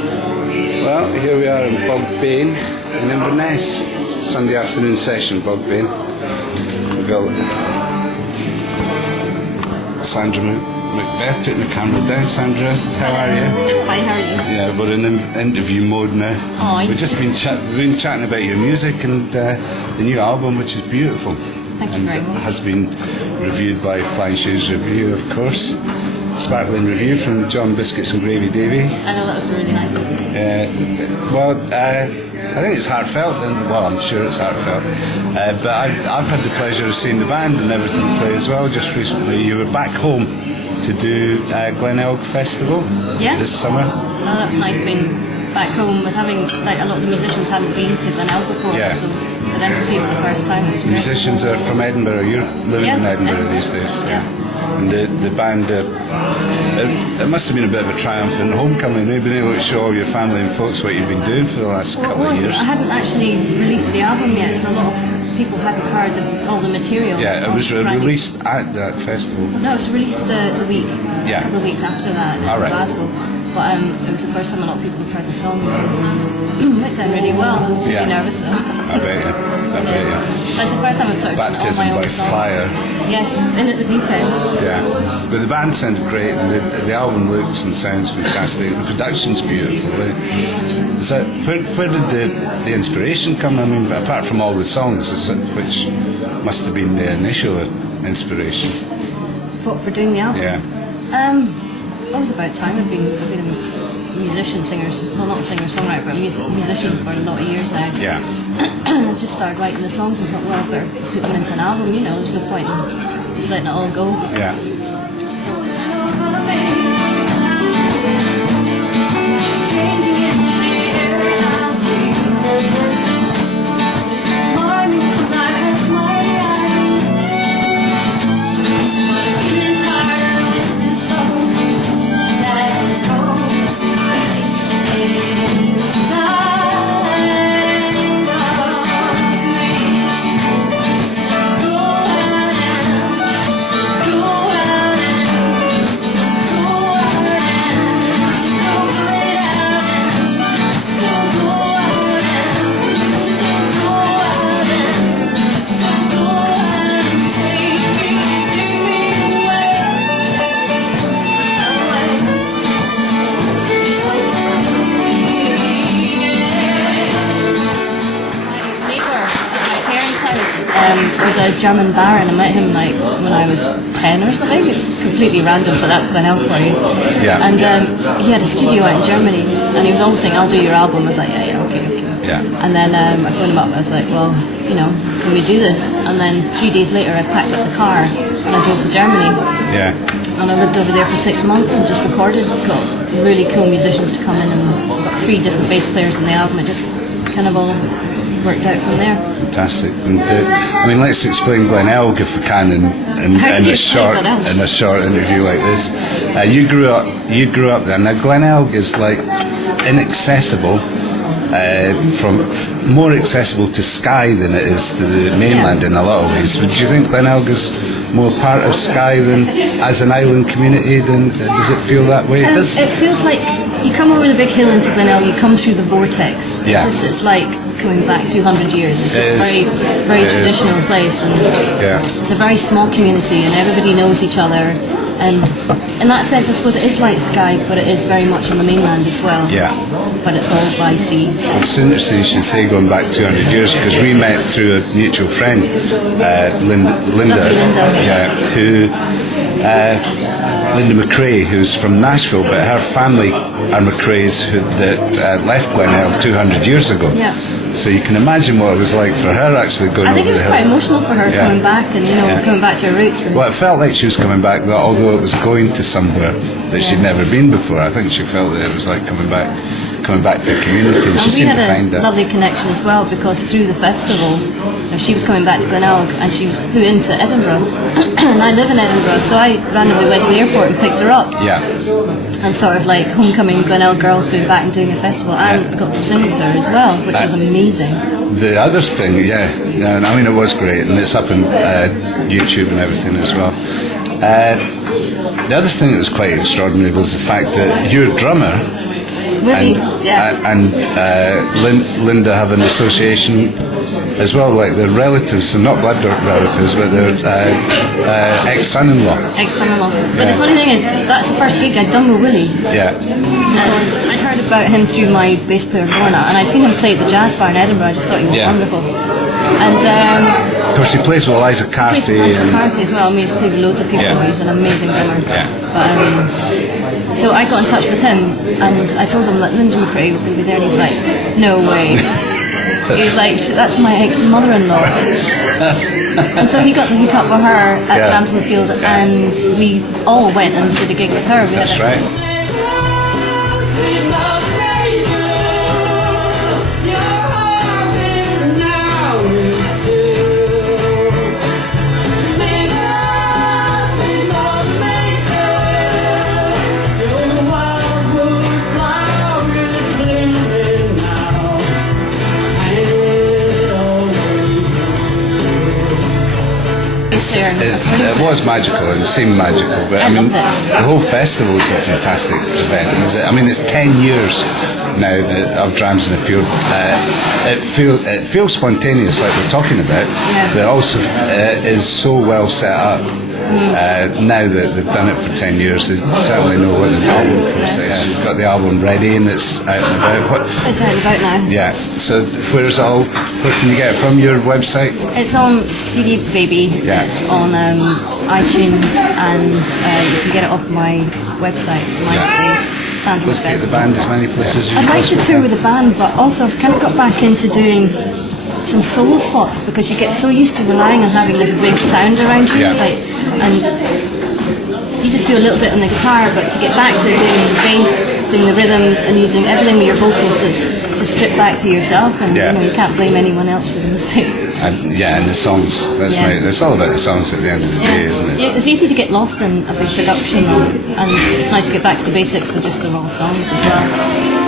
Well, here we are in Bogbain in Inverness, Sunday afternoon session, Bogbain. We've got Sandra MacBeth putting the camera down. Sandra, how are you? Hi, how are you? Yeah, we're in interview mode now. Oh, We've just been chatting about your music and the new album, which is beautiful. Thank you very much. It has been reviewed by Flying Shoes Review, of course. Sparkling review from John Biscuits and Gravy Davy. I know, that was really nice of you. I think it's heartfelt, and well, I'm sure it's heartfelt. But I've had the pleasure of seeing the band and everything play as well. Just recently, you were back home to do Glenelg Festival this summer. Oh, that was nice being back home with having, like, a lot of the musicians hadn't been to Glenelg before, so for them to see it for the first time, it was great. Musicians are from Edinburgh. You're living in Edinburgh these days. And the band, it must have been a bit of a triumphant homecoming. They've been able to show all your family and folks what you've been doing for the last couple of years. I hadn't actually released the album yet, so a lot of people hadn't heard all the material. Yeah, it was released at that festival. No, it was released the week, a couple of weeks after that in Glasgow. But it was the first time a lot of people had heard the songs. So it went down really well. I was really nervous though. I bet you. That's the first time I've sort of done all my own songs. Baptism by fire. Yes, in at the deep end. Yeah, but the band sounded great, and the album looks and sounds fantastic. The production's beautiful. So where did the inspiration come? I mean, apart from all the songs, which must have been the initial inspiration. For doing the album? Yeah. It was about time. I've been a musician, not singer-songwriter, but musician for a lot of years now. Yeah. I just started writing the songs and thought, well, I better put them into an album, there's no point in just letting it all go. Yeah. was a German baron. I met him like when I was 10 or something. It's completely random, but that's Glenelg for you. Yeah. And he had a studio out in Germany, and he was always saying, "I'll do your album." I was like, "Yeah, okay." Yeah. And then I phoned him up. I was like, "Well, can we do this?" And then 3 days later, I packed up the car and I drove to Germany. Yeah. And I lived over there for 6 months and just recorded. Got really cool musicians to come in, and got 3 different bass players in the album. It just kind of all worked out from there. Fantastic. And let's explain Glenelg if we can in a short interview like this. You grew up there. Now Glenelg is like inaccessible, more accessible to Skye than it is to the mainland in a lot of ways. Would you think Glenelg is more part of Skye than as an island community? Does it feel that way? It feels like you come over the big hill into Glenelg, you come through the vortex. Yeah. It's like coming back 200 years. It's just a very traditional place, and it's a very small community, and everybody knows each other. And in that sense, I suppose it is like Skye, but it is very much on the mainland as well. Yeah. But it's all by sea. It's interesting you should say going back 200 years, because we met through a mutual friend, Linda. Linda McRae, who's from Nashville, but her family are McRae's that left Glenelg 200 years ago. Yeah. So you can imagine what it was like for her actually going over the hill. I think it's quite emotional for her coming back and coming back to her roots. Well, it felt like she was coming back, although it was going to somewhere that she'd never been before. I think she felt that it was like coming back to a community. And she we seemed to find had a lovely connection as well, because through the festival, she was coming back to Glenelg and she flew into Edinburgh. And I live in Edinburgh, so I randomly went to the airport and picked her up. Yeah. And sort of like homecoming Glenelg girls being back and doing a festival, and got to sing with her as well, which was amazing. The other thing, I mean, it was great, and it's up on YouTube and everything as well. The other thing that was quite extraordinary was the fact that your drummer Really? And Linda have an association as well, like they're relatives, so not blood relatives, but they're ex-son-in-law. Ex-son-in-law. But the funny thing is, that's the first gig I'd done with Willie. Yeah. And I'd heard about him through my bass player Lorna, and I'd seen him play at the jazz bar in Edinburgh. I just thought he was wonderful. And of course, he plays with Eliza Carthy. As well. I mean, he's played with loads of people. Yeah. He's an amazing drummer. Yeah. But, so I got in touch with him, and I told him that Linda McRae was going to be there, and he's like, no way. He was like, that's my ex-mother-in-law. And so he got to hook up with her at Drums in the Field, and we all went and did a gig with her. That's right. It was magical, it seemed magical, but I mean, the whole festival is a fantastic event. I mean, it's 10 years now of Drums in the Field. It feels spontaneous, like we're talking about, but also is so well set up. Now that they've done it for 10 years, they certainly know what the album process. We've got the album ready and it's out and about. It's out and about now. Yeah. So where can you get it from? Your website? It's on CD Baby. Yeah. It's on iTunes, and you can get it off my website, MySpace. Sandra Let's take MacBeth. the band as many places as you I'd like to possibly tour with the band, but also I've kind of got back into doing some solo spots, because you get so used to relying on having this big sound around you, and you just do a little bit on the guitar, but to get back to doing the bass, doing the rhythm, and using everything with your vocals is to strip back to yourself, and you can't blame anyone else for the mistakes. And the songs. It's all about the songs at the end of the day, isn't it? Yeah, it's easy to get lost in a big production, and it's nice to get back to the basics of just the raw songs as well.